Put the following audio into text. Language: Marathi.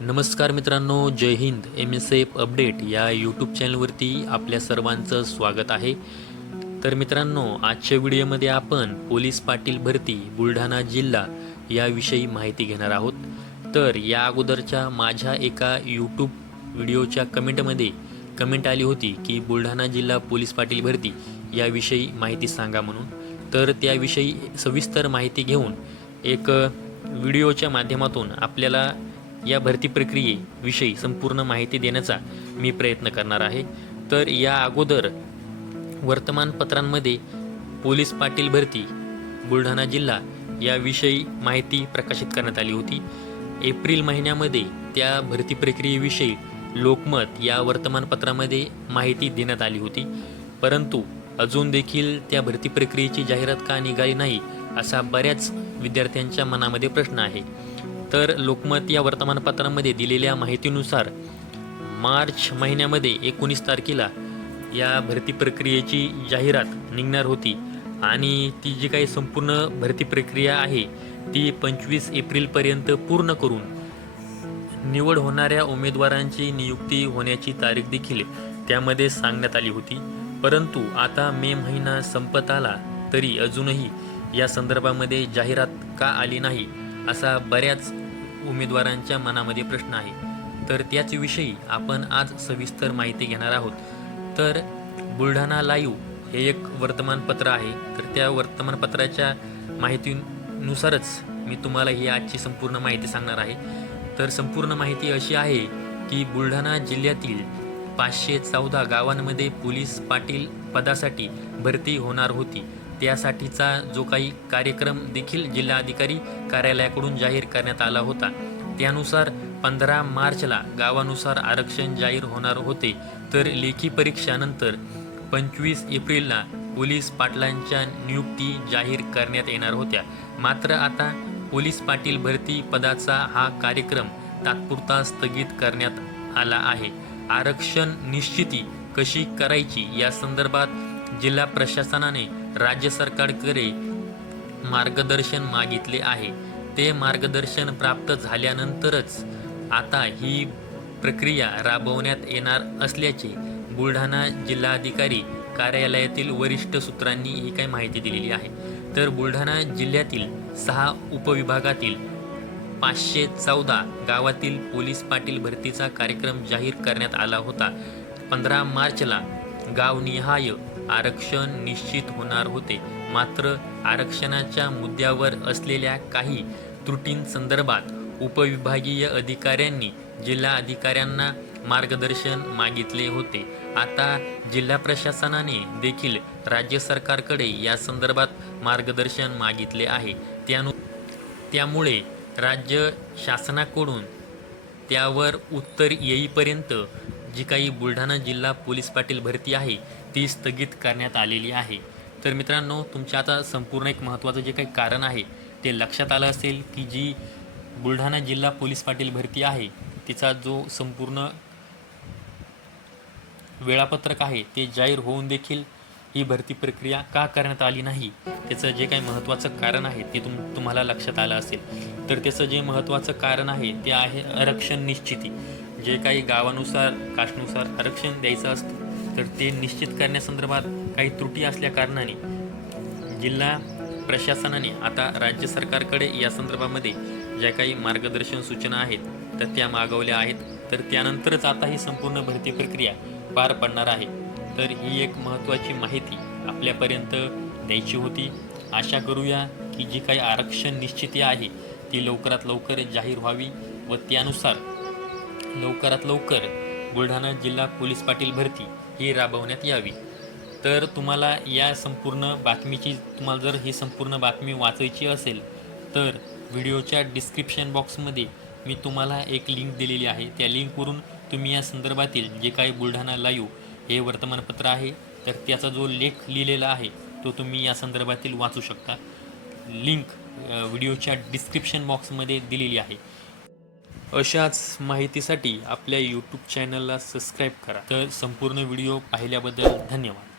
नमस्कार मित्रांनो जय हिंद. एम एस एफ अपडेट या यूट्यूब चॅनलवरती आपल्या सर्वांचं स्वागत आहे. तर मित्रांनो आजच्या व्हिडिओमध्ये आपण पोलीस पाटील भरती बुलढाणा जिल्हा याविषयी माहिती घेणार आहोत. तर या अगोदरच्या माझ्या एका यूट्यूब व्हिडिओच्या कमेंटमध्ये कमेंट आली होती की बुलढाणा जिल्हा पोलीस पाटील भरती याविषयी माहिती सांगा म्हणून. तर त्याविषयी सविस्तर माहिती घेऊन एक व्हिडिओच्या माध्यमातून आपल्याला या भरती प्रक्रियेविषयी संपूर्ण माहिती देण्याचा मी प्रयत्न करणार आहे. तर या अगोदर वर्तमानपत्रांमध्ये पोलीस पाटील भरती बुलढाणा जिल्हा याविषयी माहिती प्रकाशित करण्यात आली होती. एप्रिल महिन्यामध्ये त्या भरती प्रक्रियेविषयी लोकमत या वर्तमानपत्रामध्ये माहिती देण्यात आली होती. परंतु अजून देखील त्या भरती प्रक्रियेची जाहिरात का निघाली नाही असा बऱ्याच विद्यार्थ्यांच्या मनामध्ये प्रश्न आहे. तर लोकमत या वर्तमानपत्रामध्ये दिलेल्या माहितीनुसार मार्च महिन्यामध्ये एकोणीस तारखेला या भरती प्रक्रियेची जाहिरात निघणार होती. आणि ती जी काही संपूर्ण भरती प्रक्रिया आहे ती पंचवीस एप्रिलपर्यंत पूर्ण करून निवड होणाऱ्या उमेदवारांची नियुक्ती होण्याची तारीख देखील त्यामध्ये सांगण्यात आली होती. परंतु आता मे महिना संपत आला तरी अजूनही या संदर्भामध्ये जाहिरात का आली नाही असा बऱ्याच उमेदवारांच्या मनामध्ये प्रश्न आहे. तर त्याचविषयी आपण आज सविस्तर माहिती घेणार आहोत. तर बुलढाणा लाईव्ह हे एक वर्तमानपत्र आहे. तर त्या वर्तमानपत्राच्या माहितीनुसारच मी तुम्हाला ही आजची संपूर्ण माहिती सांगणार आहे. तर संपूर्ण माहिती अशी आहे की बुलढाणा जिल्ह्यातील पाचशे चौदा गावांमध्ये पोलीस पाटील पदासाठी भरती होणार होती. त्यासाठीचा जो काही कार्यक्रम देखील जिल्हाधिकारी कार्यालयाकडून जाहीर करण्यात आला होता. त्यानुसार पंधरा मार्चला गावानुसार आरक्षण जाहीर होणार होते. तर लेखी परीक्षानंतर पंचवीस एप्रिलला पोलीस पाटलांच्या नियुक्ती जाहीर करण्यात येणार होत्या. मात्र आता पोलीस पाटील भरती पदाचा हा कार्यक्रम तात्पुरता स्थगित करण्यात आला आहे. आरक्षण निश्चिती कशी करायची या संदर्भात जिल्हा प्रशासनाने राज्य सरकारकडे मार्गदर्शन मागितले आहे. ते मार्गदर्शन प्राप्त झाल्यानंतरच आता ही प्रक्रिया राबवण्यात येणार असल्याचे बुलढाणा जिल्हाधिकारी कार्यालयातील वरिष्ठ सूत्रांनी ही काही माहिती दिलेली आहे. तर बुलढाणा जिल्ह्यातील सहा उपविभागातील पाचशे चौदा गावातील पोलीस पाटील भरतीचा कार्यक्रम जाहीर करण्यात आला होता. पंधरा मार्चला गावनिहाय आरक्षण निश्चित होणार होते. मात्र आरक्षणाच्या मुद्द्यावर असलेल्या काही त्रुटींसंदर्भात उपविभागीय अधिकाऱ्यांनी जिल्हा अधिकाऱ्यांना मार्गदर्शन मागितले होते. आता जिल्हा प्रशासनाने देखील राज्य सरकारकडे या संदर्भात मार्गदर्शन मागितले आहे. त्यानु त्यामुळे राज्य शासनाकडून त्यावर उत्तर येईपर्यंत जी काही बुलढाणा जिल्हा पोलीस पाटील भरती आहे ती स्थगित करण्यात आलेली आहे. तर मित्रांनो तुमच्या आता संपूर्ण एक महत्त्वाचं जे काही कारण आहे ते लक्षात आलं असेल की जी बुलढाणा जिल्हा पोलीस पाटील भरती आहे तिचा जो संपूर्ण वेळापत्रक आहे ते जाहीर होऊन देखील ही भरती प्रक्रिया का करण्यात आली नाही त्याचं जे काही महत्त्वाचं कारण आहे ते तुम तुम्हाला लक्षात आलं असेल. तर त्याचं जे महत्त्वाचं कारण आहे ते आहे आरक्षण निश्चिती. जे काही गावानुसार कास्टनुसार आरक्षण द्यायचं असतं तर ते निश्चित करण्यासंदर्भात काही त्रुटी असल्या कारणाने जिल्हा प्रशासनाने आता राज्य सरकारकडे या संदर्भामध्ये ज्या काही मार्गदर्शन सूचना आहेत तर त्या मागवल्या आहेत. तर त्यानंतरच आता ही संपूर्ण भरती प्रक्रिया पार पडणार आहे. तर ही एक महत्त्वाची माहिती आपल्यापर्यंत द्यायची होती. आशा करूया की जी काही आरक्षण निश्चिती आहे ती लवकरात लवकर जाहीर व्हावी व त्यानुसार लवकरात लवकर बुलढाणा जिल्हा पोलीस पाटील भरती ही राबवण्यात यावी. तर तुम्हाला या संपूर्ण बातमीची तुम्हाला जर ही संपूर्ण बातमी वाचायची असेल तर व्हिडिओच्या डिस्क्रिप्शन बॉक्समध्ये मी तुम्हाला एक लिंक दिलेली आहे. त्या लिंकवरून तुम्ही या संदर्भातील जे काही बुलढाणा लाईव्ह हे वर्तमानपत्र आहे तर त्याचा जो लेख लिहिलेला आहे तो तुम्ही या संदर्भातील वाचू शकता. लिंक व्हिडिओच्या डिस्क्रिप्शन बॉक्समध्ये दिलेली आहे. अशाच माहितीसाठी आपल्या यूट्यूब चॅनलला सबस्क्राईब करा. तर संपूर्ण व्हिडिओ पाहिल्याबद्दल धन्यवाद.